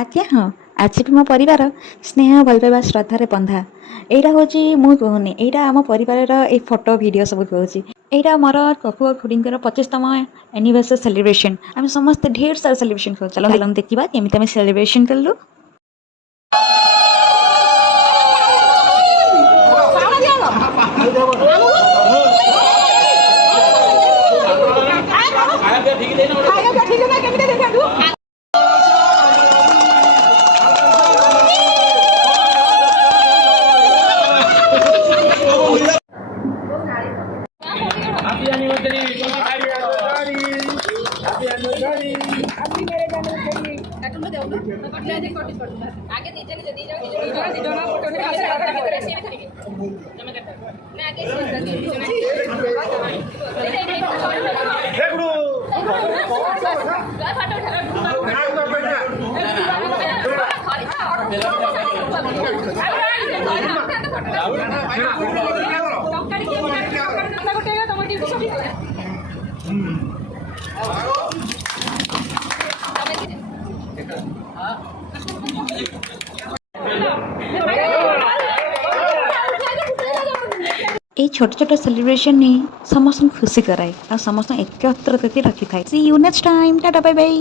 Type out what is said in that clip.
ଆଜ୍ଞା ହଁ, ଆଜି ବି ମୋ ପରିବାର ସ୍ନେହ ଭଲପାଇବା ଶ୍ରଦ୍ଧାରେ ବନ୍ଧା। ଏଇଟା ହେଉଛି ମୁଁ କହୁନି, ଏଇଟା ଆମ ପରିବାରର ଏଇ ଫଟୋ ଭିଡ଼ିଓ ସବୁ କହୁଛି। ଏଇଟା ମୋର ପପୁ ଆଉ ଖୁଡ଼ିଙ୍କର 25ତମ ଆନିଭର୍ସରୀ ସେଲିବ୍ରେସନ୍। ଆମେ ସମସ୍ତେ ଢେର ସାରା ସେଲିବ୍ରେସନ୍ କରୁ। ଚାଲନ୍ତୁ ଦେଖିବା କେମିତି ଆମେ ସେଲିବ୍ରେସନ୍ କଲୁ। Happy anniversary! Happy anniversary! Happy मेरे जन्मदिन! आगे नीचे नीचे दी जाओ फोटो ने खासे आगे रेसिपी करेंगे जमा करते हैं मैं आगे देख लो এই ছোট ছোট সেলিব্রেশন ହିଁ ସମସ୍ତଙ୍କୁ ଖୁସି କରାଏ ଆଉ ସମସ୍ତଙ୍କୁ ଏକତ୍ର କରିକି ରଖିଥାଏ। See you next time. Tata ବାଇ ବାଇ।